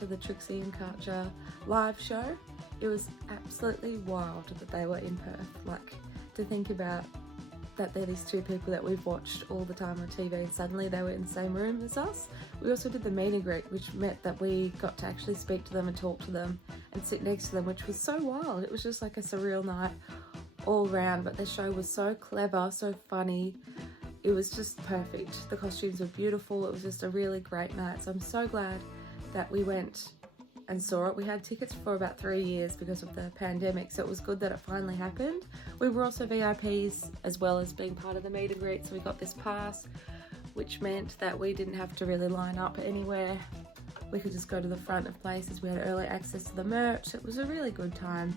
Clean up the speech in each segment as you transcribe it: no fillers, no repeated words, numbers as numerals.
to the Trixie and Karcher live show. It was absolutely wild that they were in Perth. Like, to think about that they're these two people that we've watched all the time on TV and suddenly they were in the same room as us. We also did the meet and greet, which meant that we got to actually speak to them and talk to them and sit next to them, which was so wild. It was just like a surreal night all round, but the show was so clever, so funny. It was just perfect. The costumes were beautiful. It was just a really great night. So I'm so glad that we went and saw it. We had tickets for about 3 years because of the pandemic, so it was good that it finally happened. We were also VIPs as well as being part of the meet and greet, so we got this pass, which meant that we didn't have to really line up anywhere. We could just go to the front of places. We had early access to the merch. It was a really good time,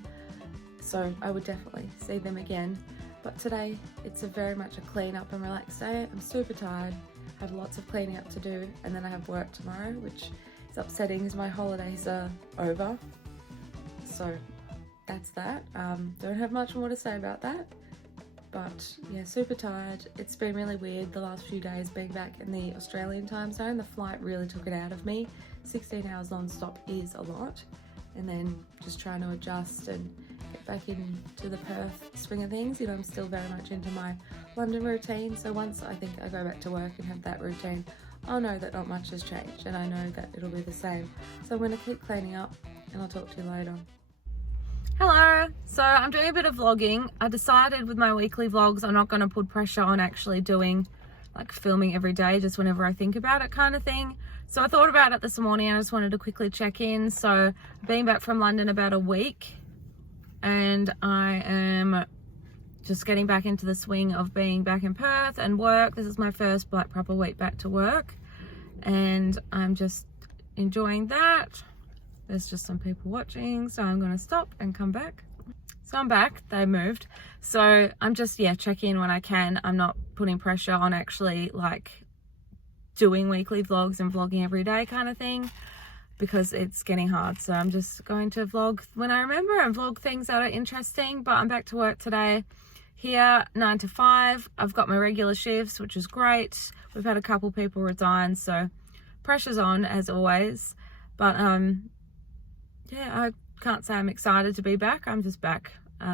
so I would definitely see them again. But today it's very much a clean up and relax day. I'm super tired, have lots of cleaning up to do, and then I have work tomorrow, which is upsetting as my holidays are over. So that's that. Don't have much more to say about that, but yeah, super tired. It's been really weird the last few days being back in the Australian time zone. The flight really took it out of me. 16 hours non-stop is a lot, and then just trying to adjust and get back into the Perth swing of things. You know, I'm still very much into my London routine, so once I think I go back to work and have that routine, I'll know that not much has changed, and I know that it'll be the same. So I'm going to keep cleaning up, and I'll talk to you later. Hello! So I'm doing a bit of vlogging. I decided with my weekly vlogs I'm not going to put pressure on actually doing like filming every day, just whenever I think about it kind of thing. So I thought about it this morning and I just wanted to quickly check in. So I've been back from London about a week, and I am just getting back into the swing of being back in Perth and work. This is my first like proper week back to work, and I'm just enjoying that. There's just some people watching, so I'm going to stop and come back. So I'm back. They moved. So I'm just, yeah, checking in when I can. I'm not putting pressure on actually like doing weekly vlogs and vlogging every day kind of thing, because it's getting hard. So I'm just going to vlog when I remember and vlog things that are interesting. But I'm back to work today here, 9 to 5. I've got my regular shifts, which is great. We've had a couple people resign, so pressure's on as always. But yeah, I can't say I'm excited to be back. I'm just back,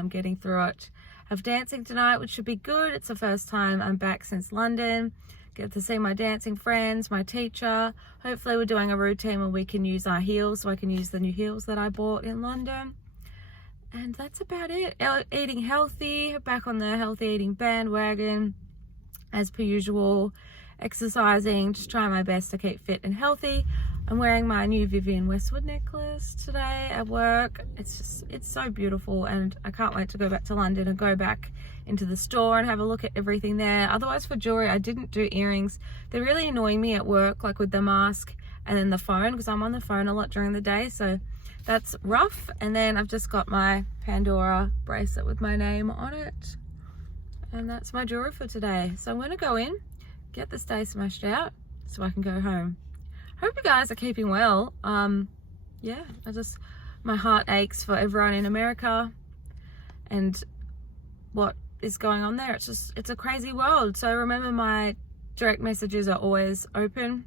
getting through it. Have dancing tonight, which should be good. It's the first time I'm back since London. Get to see my dancing friends, my teacher. Hopefully we're doing a routine where we can use our heels, so I can use the new heels that I bought in London. And that's about it. Eating healthy, back on the healthy eating bandwagon as per usual. Exercising, just trying my best to keep fit and healthy. I'm wearing my new Vivienne Westwood necklace today at work. It's so beautiful, and I can't wait to go back to London and go back into the store and have a look at everything there. Otherwise for jewelry, I didn't do earrings. They're really annoying me at work, like with the mask and then the phone, because I'm on the phone a lot during the day, so that's rough. And then I've just got my Pandora bracelet with my name on it, and that's my jewelry for today. So I'm going to go in, get this day smashed out so I can go home. Hope you guys are keeping well. Yeah, my heart aches for everyone in America and what is going on there. It's a crazy world. So remember, my direct messages are always open,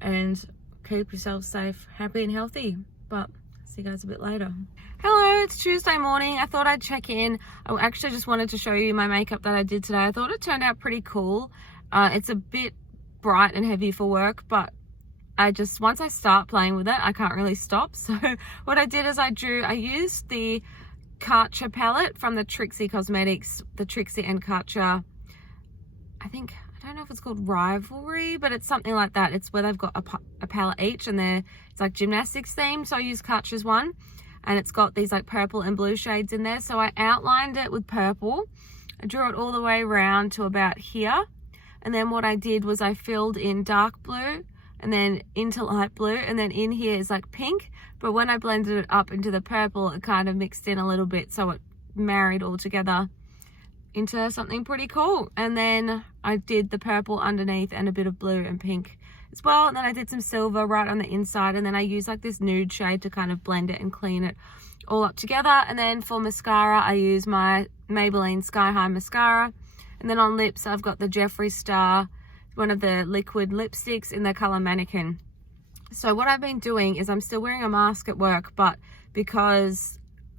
and keep yourself safe, happy and healthy. But see you guys a bit later. Hello, it's Tuesday morning. I thought I'd check in. I actually just wanted to show you my makeup that I did today. I thought it turned out pretty cool. It's a bit bright and heavy for work, but once I start playing with it, I can't really stop. So what I did is I used the Karcher palette from the Trixie Cosmetics, the Trixie and Karcher, I don't know if it's called Rivalry, but it's something like that. It's where they've got a palette each, and it's like gymnastics themed. So I used Karcher's one, and it's got these like purple and blue shades in there. So I outlined it with purple. I drew it all the way around to about here. And then what I did was I filled in dark blue and then into light blue, and then in here is like pink. But when I blended it up into the purple, it kind of mixed in a little bit, so it married all together into something pretty cool. And then I did the purple underneath and a bit of blue and pink as well. And then I did some silver right on the inside, and then I used like this nude shade to kind of blend it and clean it all up together. And then for mascara, I use my Maybelline Sky High mascara. And then on lips, I've got the Jeffree Star, one of the liquid lipsticks in the color Mannequin. So what I've been doing is I'm still wearing a mask at work, but because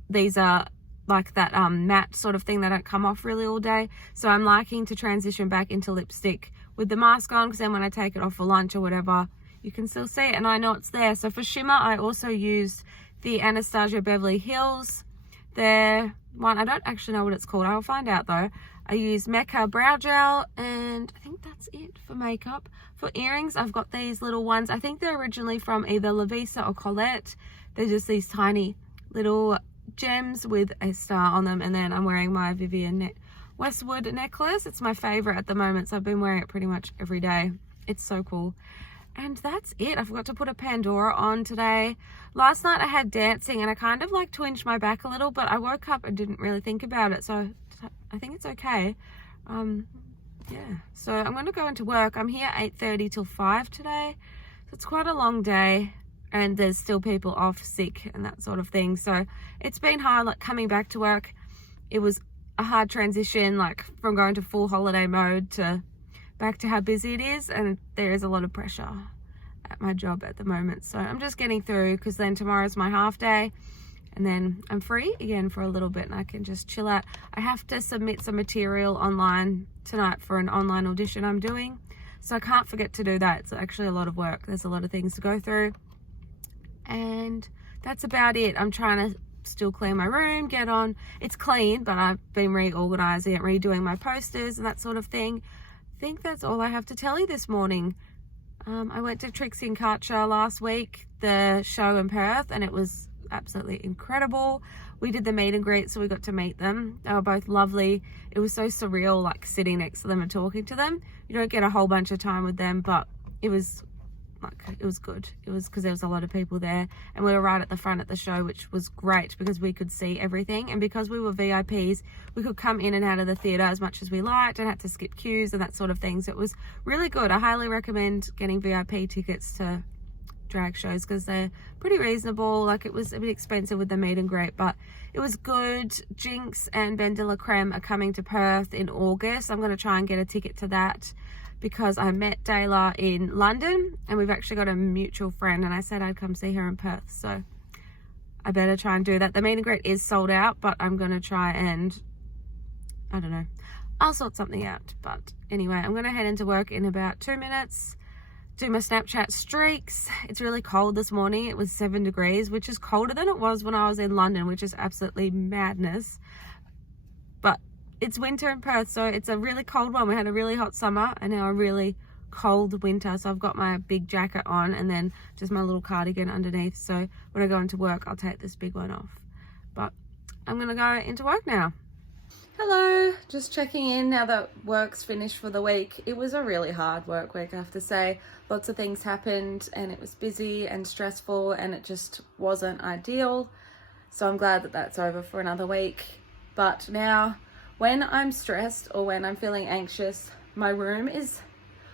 these are like that matte sort of thing, they don't come off really all day. So I'm liking to transition back into lipstick with the mask on, because then when I take it off for lunch or whatever, you can still see it and I know it's there. So for shimmer, I also used the Anastasia Beverly Hills. Their one, I don't actually know what it's called. I'll find out though. I use Mecca Brow Gel, and I think that's it for makeup. For earrings, I've got these little ones. I think they're originally from either Lavisa or Colette. They're just these tiny little gems with a star on them. And then I'm wearing my Vivienne Westwood necklace. It's my favorite at the moment, so I've been wearing it pretty much every day. It's so cool. And that's it. I forgot to put a Pandora on today. Last night I had dancing and I kind of like twinged my back a little, but I woke up and didn't really think about it, so I think it's okay. Yeah, so I'm going to go into work. I'm here 8:30 till 5 today, so it's quite a long day, and there's still people off sick and that sort of thing. So it's been hard, like coming back to work. It was a hard transition, like from going to full holiday mode to back to how busy it is, and there is a lot of pressure at my job at the moment. So I'm just getting through, because then tomorrow's my half day and then I'm free again for a little bit and I can just chill out. I have to submit some material online tonight for an online audition I'm doing, so I can't forget to do that. It's actually a lot of work. There's a lot of things to go through, and that's about it. I'm trying to still clean my room, get on. It's clean, but I've been reorganizing it, redoing my posters and that sort of thing. I think that's all I have to tell you this morning. I went to Trixie and Karcher last week, the show in Perth, and it was absolutely incredible. We did the meet and greet, so we got to meet them. They were both lovely. It was so surreal, like sitting next to them and talking to them. You don't get a whole bunch of time with them, but it was good. It was because there was a lot of people there, and we were right at the front at the show, which was great because we could see everything, and because we were VIPs, we could come in and out of the theatre as much as we liked and had to skip queues and that sort of thing. So it was really good. I highly recommend getting VIP tickets to drag shows because they're pretty reasonable. Like, it was a bit expensive with the meet and greet, but it was good. Jinx and Ben de la Creme are coming to Perth in August. I'm going to try and get a ticket to that, because I met Dayla in London and we've actually got a mutual friend, and I said I'd come see her in Perth, so I better try and do that. The meet and greet is sold out, but I'm going to try and, I don't know, I'll sort something out. But anyway, I'm going to head into work in about 2 minutes, do my Snapchat streaks. It's really cold this morning. It was 7 degrees, which is colder than it was when I was in London, which is absolutely madness. But it's winter in Perth, so it's a really cold one. We had a really hot summer and now a really cold winter, so I've got my big jacket on and then just my little cardigan underneath, so when I go into work I'll take this big one off. But I'm gonna go into work now. Hello, just checking in now that work's finished for the week. It was a really hard work week, I have to say. Lots of things happened and it was busy and stressful and it just wasn't ideal, so I'm glad that that's over for another week. But now, when I'm stressed or when I'm feeling anxious, my room is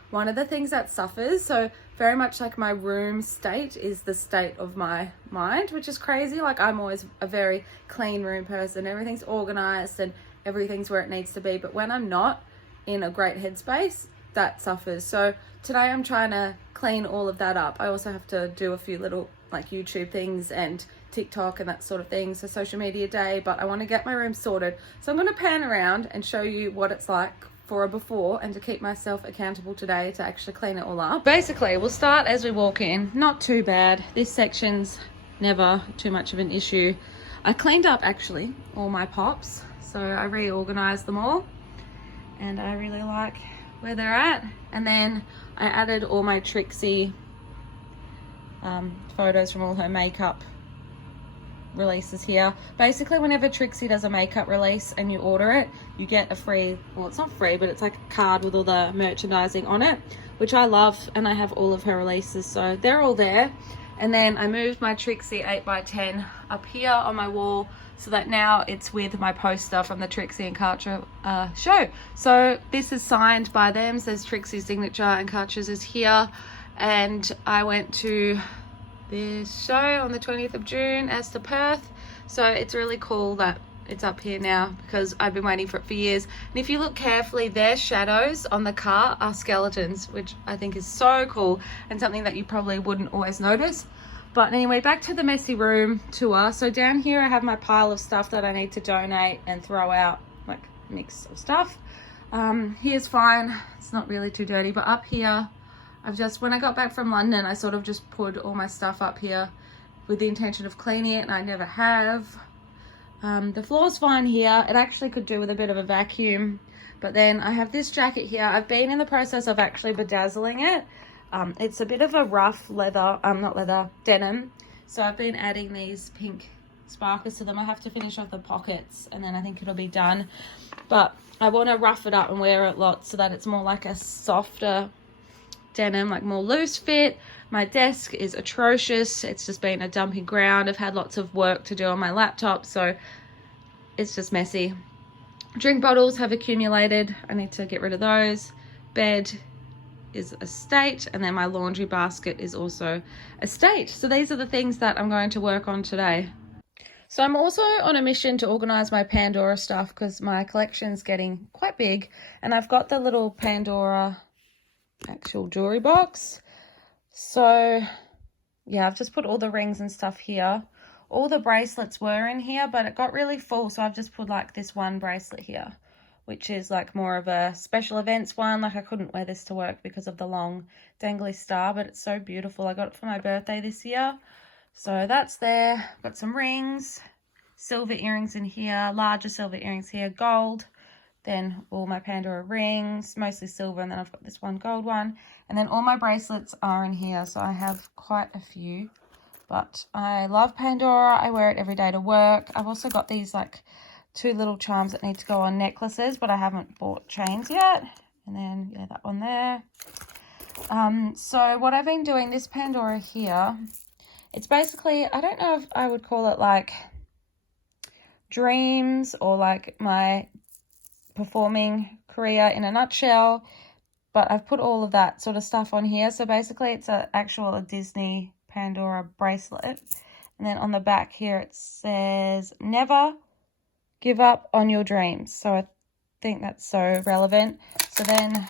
one of the things that suffers. So very much like my room state is the state of my mind, which is crazy. Like, I'm always a very clean room person. Everything's organized and everything's where it needs to be. But when I'm not in a great headspace, that suffers. So today I'm trying to clean all of that up. I also have to do a few little like YouTube things and TikTok and that sort of thing, so social media day, but I want to get my room sorted. So I'm going to pan around and show you what it's like for a before, and to keep myself accountable today to actually clean it all up. Basically, we'll start as we walk in. Not too bad. This section's never too much of an issue. I cleaned up actually all my pops, so I reorganized them all and I really like where they're at. And then I added all my Trixie photos from all her makeup releases here. Basically, whenever Trixie does a makeup release and you order it, you get a free, well, it's not free, but it's like a card with all the merchandising on it, which I love, and I have all of her releases, so they're all there. And then I moved my Trixie 8x10 up here on my wall, so that now it's with my poster from the Trixie and Karcher show. So this is signed by them, says Trixie's signature and Karcher's is here. And I went to this show on the 20th of June as to Perth, so it's really cool that it's up here now because I've been waiting for it for years. And if you look carefully, their shadows on the car are skeletons, which I think is so cool and something that you probably wouldn't always notice. But anyway, back to the messy room tour. So down here I have my pile of stuff that I need to donate and throw out, like mix of stuff. Here's fine, it's not really too dirty, but up here when I got back from London, I sort of just put all my stuff up here with the intention of cleaning it, and I never have. The floor's fine here. It actually could do with a bit of a vacuum. But then I have this jacket here. I've been in the process of actually bedazzling it. It's a bit of a rough leather, not leather, denim. So I've been adding these pink sparkles to them. I have to finish off the pockets and then I think it'll be done. But I want to rough it up and wear it lots so that it's more like a softer denim, like more loose fit. My desk is atrocious. It's just been a dumping ground. I've had lots of work to do on my laptop, so it's just messy. Drink bottles have accumulated. I need to get rid of those. Bed is a state, and then my laundry basket is also a state. So these are the things that I'm going to work on today. So I'm also on a mission to organize my Pandora stuff because my collection's getting quite big, and I've got the little Pandora actual jewelry box. So yeah, I've just put all the rings and stuff here. All the bracelets were in here, but it got really full, so I've just put like this one bracelet here, which is like more of a special events one. Like I couldn't wear this to work because of the long dangly star, but it's so beautiful. I got it for my birthday this year, so that's there. Got some rings, silver earrings in here, larger silver earrings here, gold. Then all my Pandora rings, mostly silver, and then I've got this one gold one. And then all my bracelets are in here, so I have quite a few. But I love Pandora. I wear it every day to work. I've also got these like 2 little charms that need to go on necklaces, but I haven't bought chains yet. And then, yeah, that one there. So what I've been doing, this Pandora here, it's basically, I don't know if I would call it like dreams or like my performing career in a nutshell, but I've put all of that sort of stuff on here. So basically it's a Disney Pandora bracelet, and then on the back here it says never give up on your dreams. So I think that's so relevant. So then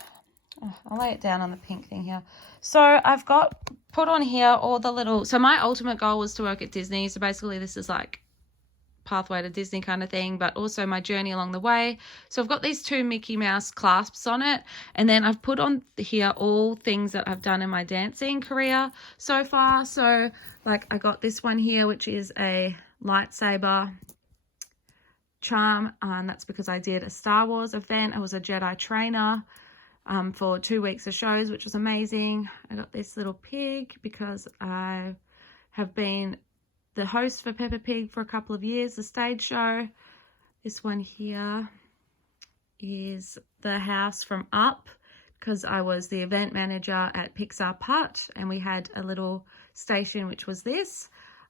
I'll lay it down on the pink thing here. So I've got put on here all the little, so my ultimate goal was to work at Disney. So basically this is like pathway to Disney kind of thing, but also my journey along the way. So I've got these 2 Mickey Mouse clasps on it, and then I've put on here all things that I've done in my dancing career so far. So like I got this one here, which is a lightsaber charm, and that's because I did a Star Wars event. I was a Jedi trainer for 2 weeks of shows, which was amazing. I got this little pig because I have been the host for Peppa Pig for a couple of years, the stage show. This one here is the house from Up, because I was the event manager at Pixar Putt, and we had a little station, which was this.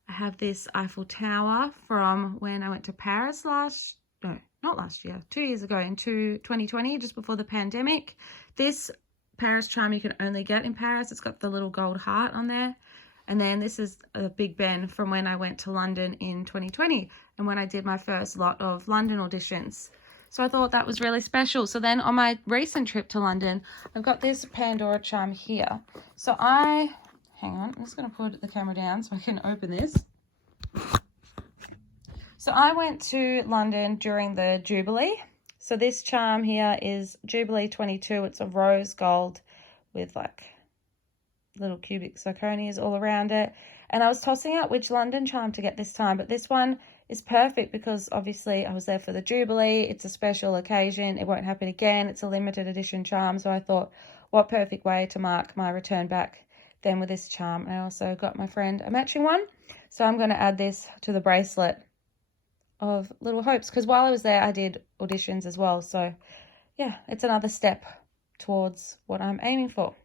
I have this Eiffel Tower from when I went to Paris 2 years ago, in 2020, just before the pandemic. This Paris charm you can only get in Paris. It's got the little gold heart on there. And then this is a Big Ben from when I went to London in 2020 and when I did my first lot of London auditions. So I thought that was really special. So then on my recent trip to London, I've got this Pandora charm here. So hang on, I'm just going to put the camera down so I can open this. So I went to London during the Jubilee. So this charm here is Jubilee 22. It's a rose gold with like little cubic zirconias all around it. And I was tossing out which London charm to get this time, but this one is perfect because obviously I was there for the Jubilee. It's a special occasion. It won't happen again. It's a limited edition charm. So I thought, what perfect way to mark my return back than with this charm. And I also got my friend a matching one. So I'm going to add this to the bracelet of Little Hopes, because while I was there, I did auditions as well. So yeah, it's another step towards what I'm aiming for.